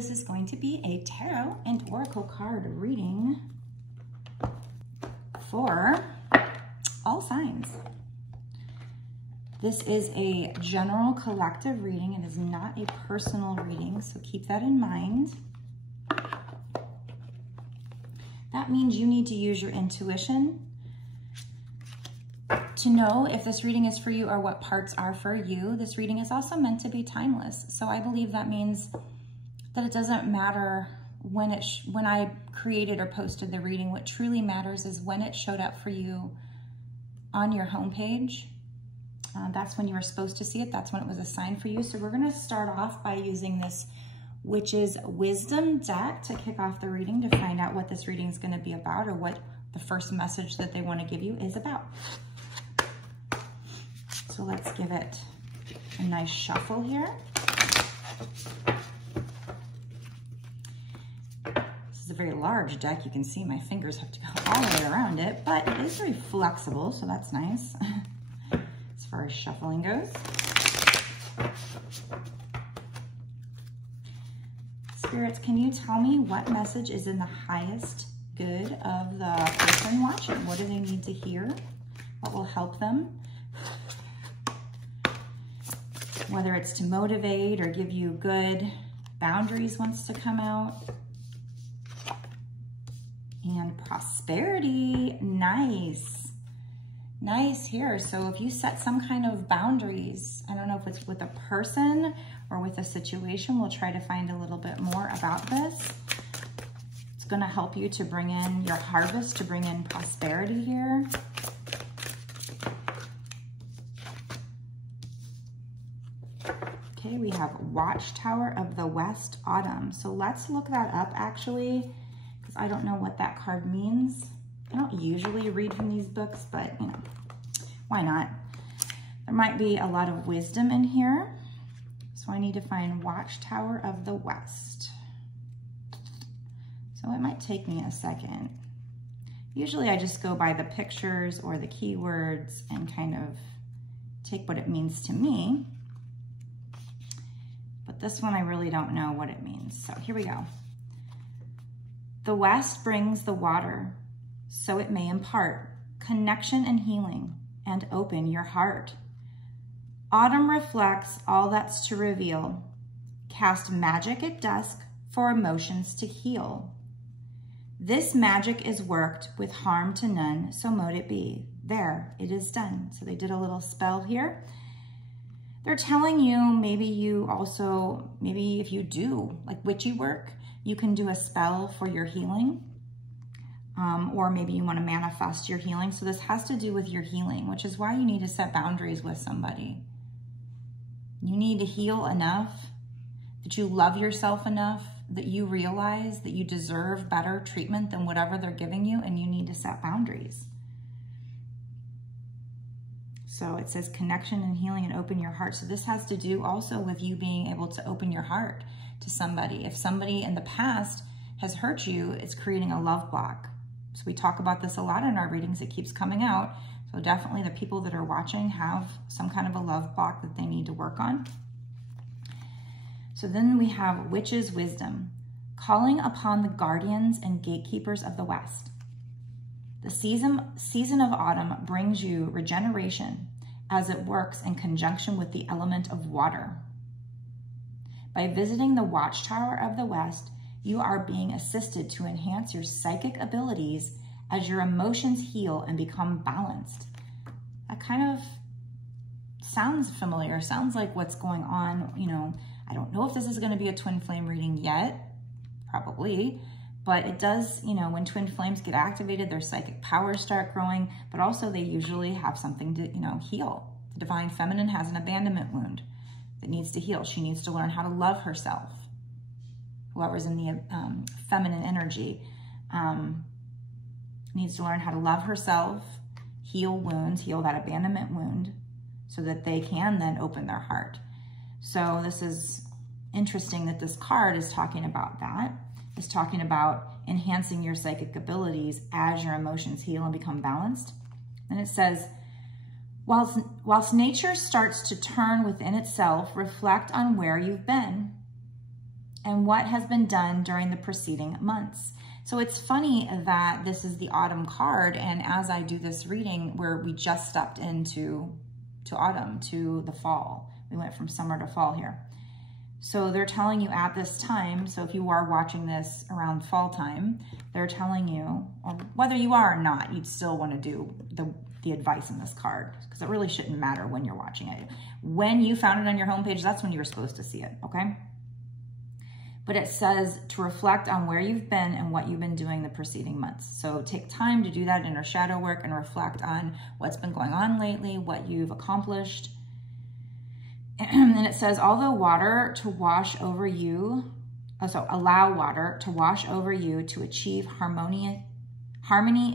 this is going to be a tarot and oracle card reading for all signs. This is a general collective reading. It is not a personal reading, so keep that in mind. That means you need to use your intuition to know if this reading is for you or what parts are for you. This reading is also meant to be timeless. So I believe that means that it doesn't matter when I created or posted the reading. What truly matters is when it showed up for you on your homepage. That's when you were supposed to see it. That's when it was assigned for you. So we're going to start off by using this Witch's Wisdom deck to kick off the reading to find out what this reading is going to be about or what the first message that they want to give you is about. So let's give it a nice shuffle here. This is a very large deck. You can see my fingers have to go all the way around it, but it is very flexible, so that's nice as far as shuffling goes. Spirits, can you tell me what message is in the highest good of the person watching? What do they need to hear? What will help them? Whether it's to motivate or give you good boundaries wants to come out. And prosperity, nice. Nice here. So if you set some kind of boundaries, I don't know if it's with a person or with a situation, we'll try to find a little bit more about this. It's going to help you to bring in your harvest, to bring in prosperity here. Okay, we have Watchtower of the West Autumn. So let's look that up actually, because I don't know what that card means. I don't usually read from these books, but you know, why not? There might be a lot of wisdom in here. So I need to find Watchtower of the West. So it might take me a second. Usually I just go by the pictures or the keywords and kind of take what it means to me. But this one I really don't know what it means. So here we go. The West brings the water, so it may impart connection and healing and open your heart. Autumn reflects all that's to reveal. Cast magic at dusk for emotions to heal. This magic is worked with harm to none, so mote it be. There, it is done. So they did a little spell here. They're telling you maybe you also, maybe if you do like witchy work, you can do a spell for your healing. Or maybe you want to manifest your healing. So this has to do with your healing, which is why you need to set boundaries with somebody. You need to heal enough that you love yourself enough that you realize that you deserve better treatment than whatever they're giving you, and you need to set boundaries. So it says connection and healing and open your heart. So this has to do also with you being able to open your heart to somebody. If somebody in the past has hurt you, it's creating a love block. So we talk about this a lot in our readings. It keeps coming out. So definitely the people that are watching have some kind of a love block that they need to work on. So then we have Witch's Wisdom, calling upon the guardians and gatekeepers of the West. The season of autumn brings you regeneration as it works in conjunction with the element of water. By visiting the Watchtower of the West, you are being assisted to enhance your psychic abilities as your emotions heal and become balanced. That kind of sounds familiar, sounds like what's going on. You know, I don't know if this is going to be a twin flame reading yet, probably, but it does, you know, when twin flames get activated, their psychic powers start growing, but also they usually have something to, you know, heal. The divine feminine has an abandonment wound that needs to heal. She needs to learn how to love herself. Whoever's in the feminine energy needs to learn how to love herself, heal wounds, heal that abandonment wound, so that they can then open their heart. So this is interesting that this card is talking about that. It's talking about enhancing your psychic abilities as your emotions heal and become balanced. And it says, whilst nature starts to turn within itself, reflect on where you've been. and what has been done during the preceding months. So it's funny that this is the autumn card, and as I do this reading, where we just stepped into autumn, to the fall. We went from summer to fall here. So they're telling you at this time, so if you are watching this around fall time, they're telling you, or whether you are or not, you'd still want to do the advice in this card, because it really shouldn't matter when you're watching it. When you found it on your homepage, that's when you were supposed to see it, okay? But it says to reflect on where you've been and what you've been doing the preceding months. So take time to do that inner shadow work and reflect on what's been going on lately, what you've accomplished. And it says, although water to wash over you, allow water to wash over you to achieve harmony,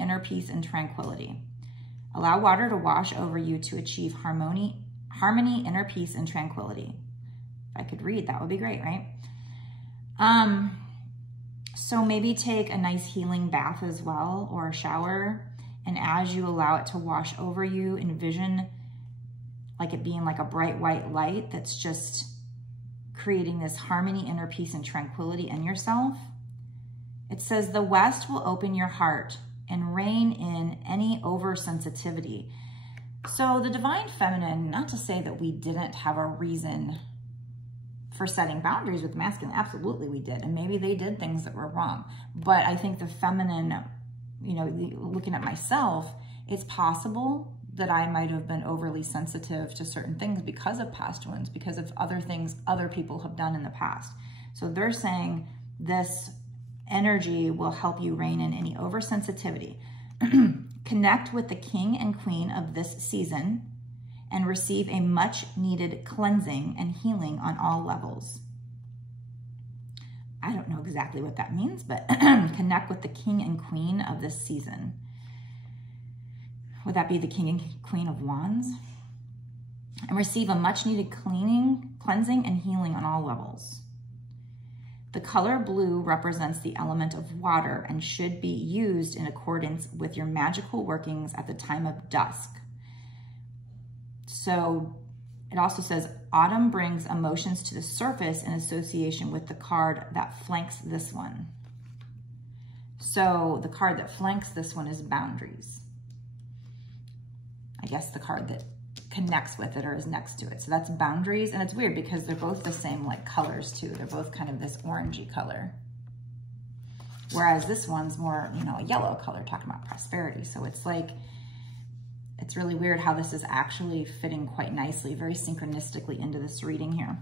inner peace, and tranquility. Allow water to wash over you to achieve harmony, inner peace, and tranquility. If I could read, that would be great, right? So maybe take a nice healing bath as well, or a shower. And as you allow it to wash over you, envision like it being like a bright white light that's just creating this harmony, inner peace, and tranquility in yourself. It says the West will open your heart and rein in any oversensitivity. So the divine feminine, not to say that we didn't have a reason for setting boundaries with masculine, absolutely we did. And maybe they did things that were wrong. But I think the feminine, you know, looking at myself, it's possible that I might have been overly sensitive to certain things because of past wounds, because of other things other people have done in the past. So they're saying this energy will help you rein in any oversensitivity. Connect with the king and queen of this season and receive a much needed cleansing and healing on all levels. I don't know exactly what that means, but connect with the king and queen of this season. Would that be the king and queen of wands? And receive a much needed cleansing and healing on all levels. The color blue represents the element of water and should be used in accordance with your magical workings at the time of dusk. So it also says autumn brings emotions to the surface in association with the card that flanks this one. So the card that flanks this one is boundaries. I guess the card that connects with it or is next to it. So that's boundaries. And it's weird because they're both the same like colors too. They're both kind of this orangey color. Whereas this one's more, you know, a yellow color talking about prosperity. So it's like, it's really weird how this is actually fitting quite nicely, very synchronistically into this reading here.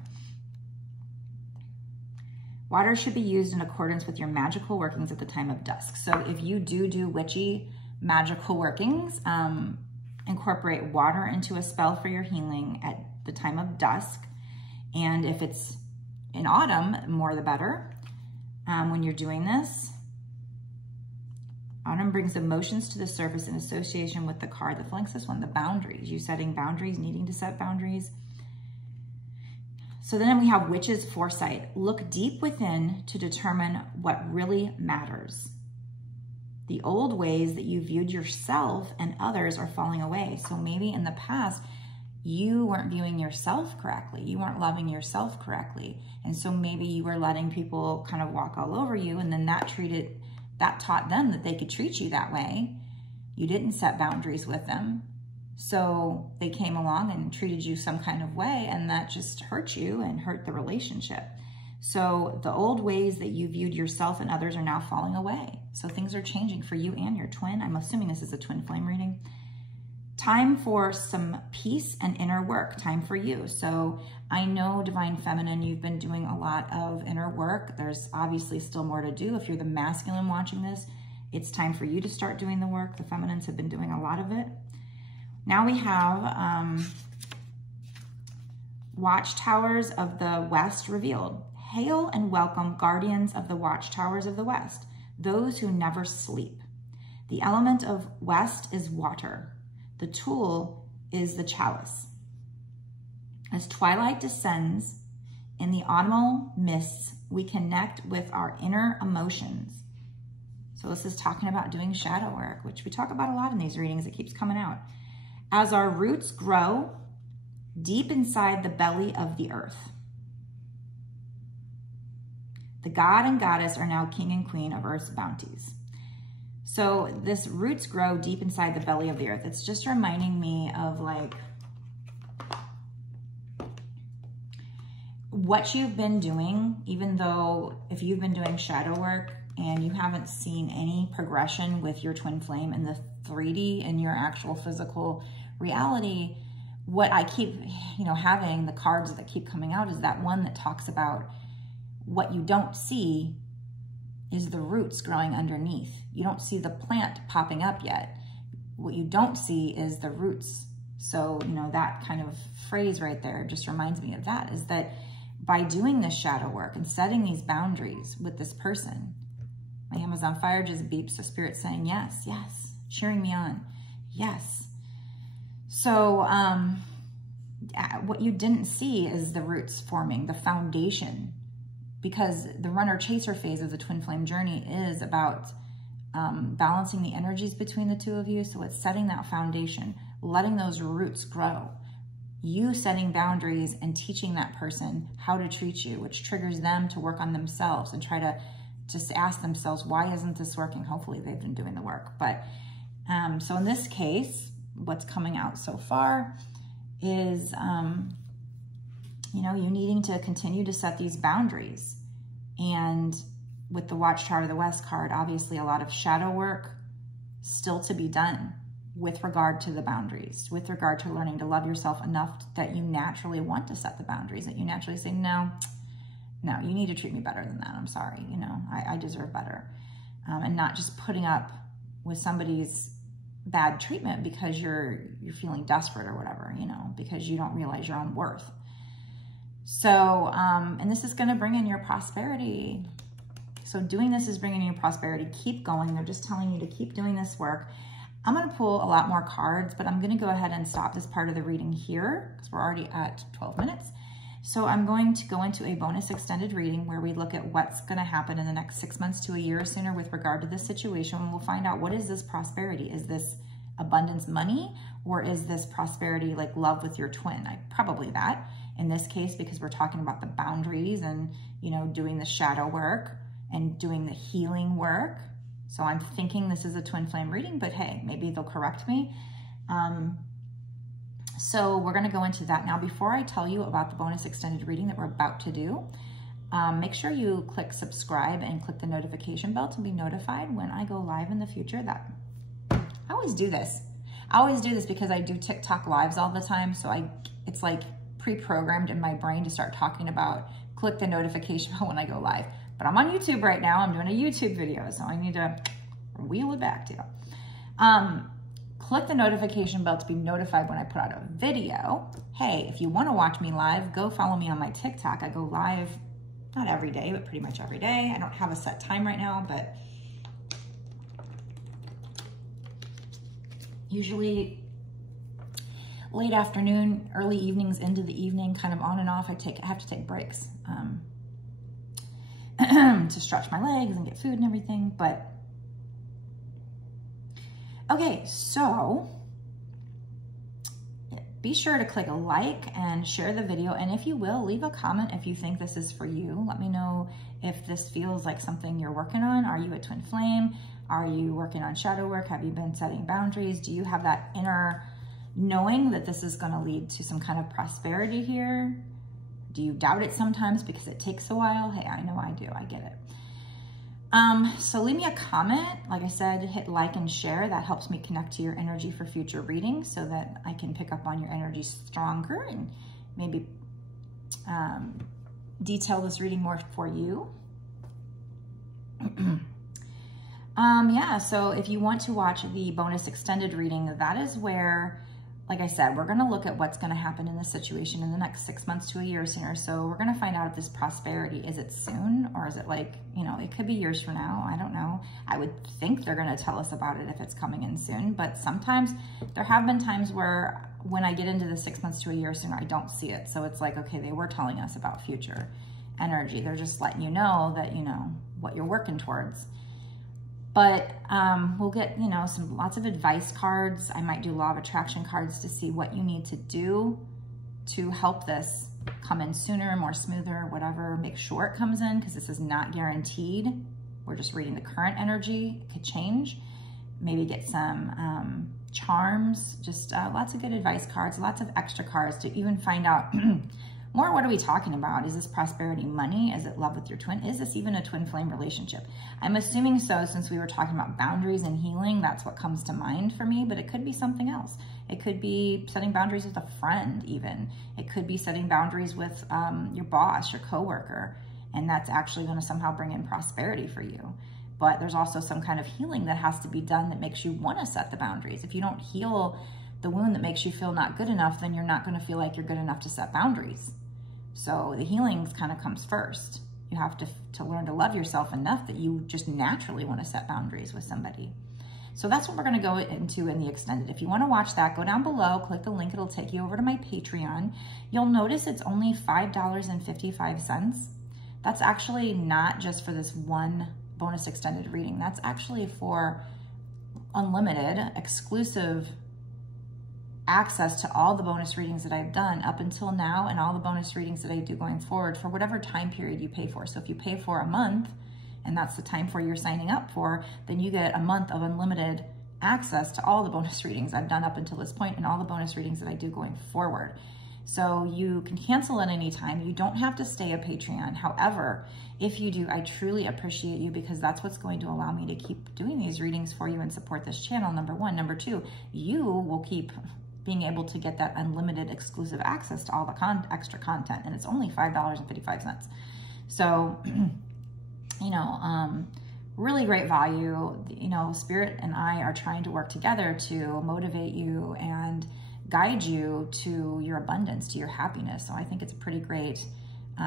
Water should be used in accordance with your magical workings at the time of dusk. So if you do witchy magical workings, incorporate water into a spell for your healing at the time of dusk. And if it's in autumn, more the better. When you're doing this, autumn brings emotions to the surface in association with the card that flanks this one, the boundaries. You setting boundaries, needing to set boundaries. So then we have witch's foresight. Look deep within to determine what really matters. The old ways that you viewed yourself and others are falling away. So maybe in the past, you weren't viewing yourself correctly. You weren't loving yourself correctly. And so maybe you were letting people kind of walk all over you, and then that taught them that they could treat you that way. You didn't set boundaries with them. So they came along and treated you some kind of way, and that just hurt you and hurt the relationship. So the old ways that you viewed yourself and others are now falling away. So things are changing for you and your twin. I'm assuming this is a twin flame reading. Time for some peace and inner work. Time for you. So I know, Divine Feminine, you've been doing a lot of inner work. There's obviously still more to do. If you're the masculine watching this, it's time for you to start doing the work. The feminines have been doing a lot of it. Now we have Watchtowers of the West revealed. Hail and welcome, guardians of the watchtowers of the West, those who never sleep. The element of West is water. The tool is the chalice. As twilight descends in the autumnal mists, we connect with our inner emotions. So this is talking about doing shadow work, which we talk about a lot in these readings. It keeps coming out. As our roots grow deep inside the belly of the earth. The god and goddess are now king and queen of Earth's bounties. So this roots grow deep inside the belly of the earth. It's just reminding me of like what you've been doing, even though if you've been doing shadow work and you haven't seen any progression with your twin flame in the 3D in your actual physical reality, what I keep, having the cards that keep coming out is that one that talks about what you don't see is the roots growing underneath. You don't see the plant popping up yet. What you don't see is the roots. So, that kind of phrase right there just reminds me of that, is that by doing this shadow work and setting these boundaries with this person, my Amazon fire just beeps, so Spirit's saying, yes, yes, cheering me on, yes. So what you didn't see is the roots forming, the foundation, because the runner-chaser phase of the twin flame journey is about balancing the energies between the two of you. So it's setting that foundation, letting those roots grow. You setting boundaries and teaching that person how to treat you, which triggers them to work on themselves and try to just ask themselves, why isn't this working? Hopefully they've been doing the work. But so in this case, what's coming out so far is, you needing to continue to set these boundaries. And with the Watchtower of the West card, obviously a lot of shadow work still to be done with regard to the boundaries, with regard to learning to love yourself enough that you naturally want to set the boundaries, that you naturally say, no, you need to treat me better than that. I'm sorry, I deserve better. And not just putting up with somebody's bad treatment because you're feeling desperate or whatever, because you don't realize your own worth. So, and this is going to bring in your prosperity. So doing this is bringing in your prosperity. Keep going. They're just telling you to keep doing this work. I'm going to pull a lot more cards, but I'm going to go ahead and stop this part of the reading here because we're already at 12 minutes. So I'm going to go into a bonus extended reading where we look at what's going to happen in the next 6 months to a year or sooner with regard to this situation. And we'll find out, what is this prosperity? Is this abundance money, or is this prosperity like love with your twin? Probably that in this case, because we're talking about the boundaries and, doing the shadow work and doing the healing work. So I'm thinking this is a twin flame reading, but hey, maybe they'll correct me. So we're going to go into that now. Before I tell you about the bonus extended reading that we're about to do, make sure you click subscribe and click the notification bell to be notified when I go live in the future. I always do this. I always do this because I do TikTok lives all the time. So it's like pre-programmed in my brain to start talking about click the notification bell when I go live. But I'm on YouTube right now. I'm doing a YouTube video, so I need to wheel it back to you. Click the notification bell to be notified when I put out a video. Hey, if you want to watch me live, go follow me on my TikTok. I go live, not every day, but pretty much every day. I don't have a set time right now, but usually late afternoon, early evenings into the evening, kind of on and off. I have to take breaks to stretch my legs and get food and everything. But okay, so be sure to click a like and share the video. And if you will, leave a comment if you think this is for you. Let me know if this feels like something you're working on. Are you a twin flame? Are you working on shadow work? Have you been setting boundaries? Do you have that inner knowing that this is going to lead to some kind of prosperity here? Do you doubt it sometimes because it takes a while? Hey, I know I do. I get it. So leave me a comment. Like I said, hit like and share. That helps me connect to your energy for future readings so that I can pick up on your energy stronger and maybe detail this reading more for you. Yeah, so if you want to watch the bonus extended reading, that is where, like I said, we're going to look at what's going to happen in this situation in the next 6 months to a year or sooner. So we're going to find out if this prosperity, is it soon, or is it like, it could be years from now. I don't know. I would think they're going to tell us about it if it's coming in soon. But sometimes there have been times where when I get into the 6 months to a year or sooner, I don't see it. So it's like, okay, they were telling us about future energy. They're just letting you know that, what you're working towards. But we'll get, lots of advice cards. I might do law of attraction cards to see what you need to do to help this come in sooner, more smoother, whatever. Make sure it comes in, because this is not guaranteed. We're just reading the current energy. It could change. Maybe get some charms, just lots of good advice cards, lots of extra cards to even find out more. What are we talking about? Is this prosperity, money? Is it love with your twin? Is this even a twin flame relationship? I'm assuming so, since we were talking about boundaries and healing. That's what comes to mind for me, but it could be something else. It could be setting boundaries with a friend even. It could be setting boundaries with your boss, your coworker, and that's actually going to somehow bring in prosperity for you. But there's also some kind of healing that has to be done that makes you want to set the boundaries. If you don't heal the wound that makes you feel not good enough, then you're not going to feel like you're good enough to set boundaries. So the healing kind of comes first. You have to learn to love yourself enough that you just naturally want to set boundaries with somebody. So that's what we're going to go into in the extended. If you want to watch that, go down below, click the link. It'll take you over to my Patreon. You'll notice it's only $5.55. That's actually not just for this one bonus extended reading. That's actually for unlimited, exclusive access to all the bonus readings that I've done up until now, and all the bonus readings that I do going forward for whatever time period you pay for. So if you pay for a month, and that's the time frame you're signing up for, then you get a month of unlimited access to all the bonus readings I've done up until this point, and all the bonus readings that I do going forward. So you can cancel at any time. You don't have to stay a Patreon. However, if you do, I truly appreciate you, because that's what's going to allow me to keep doing these readings for you and support this channel, number one. Number two, you will keep being able to get that unlimited exclusive access to all the extra content, and it's only $5.55. So, you know, really great value. You know, Spirit and I are trying to work together to motivate you and guide you to your abundance, to your happiness. So I think it's a pretty great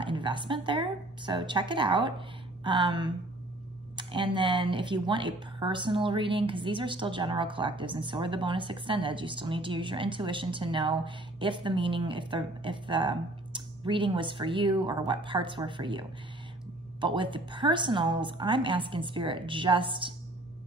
investment there. So check it out. And then if you want a personal reading, because these are still general collectives and so are the bonus extended, you still need to use your intuition to know if the meaning, if the reading was for you or what parts were for you. But with the personals, I'm asking Spirit just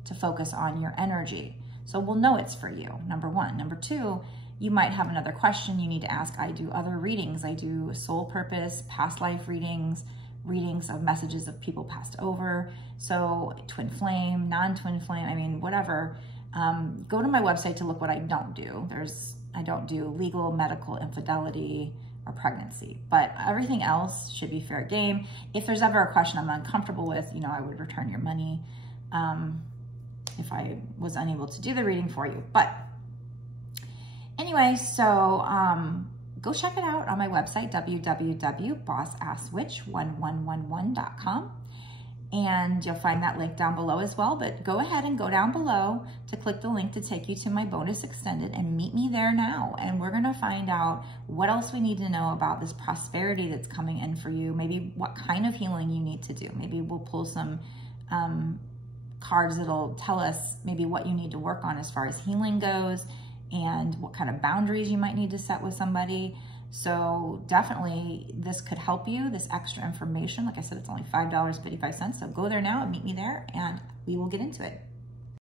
to focus on your energy. So we'll know it's for you, number one. Number two, you might have another question you need to ask. I do other readings. I do soul purpose, past life readings, readings of messages of people passed over. So twin flame, non-twin flame, I mean, whatever. Go to my website to look what I don't do. I don't do legal, medical, infidelity, or pregnancy, but everything else should be fair game. If there's ever a question I'm uncomfortable with, you know, I would return your money if I was unable to do the reading for you. But anyway, so go check it out on my website, www.bossasswitch1111.com. And you'll find that link down below as well. But go ahead and go down below to click the link to take you to my bonus extended and meet me there now. And we're going to find out what else we need to know about this prosperity that's coming in for you. Maybe what kind of healing you need to do. Maybe we'll pull some cards that'll tell us maybe what you need to work on as far as healing goes, and what kind of boundaries you might need to set with somebody. So definitely this could help you, this extra information. Like I said, it's only $5.55. So go there now and meet me there, and we will get into it.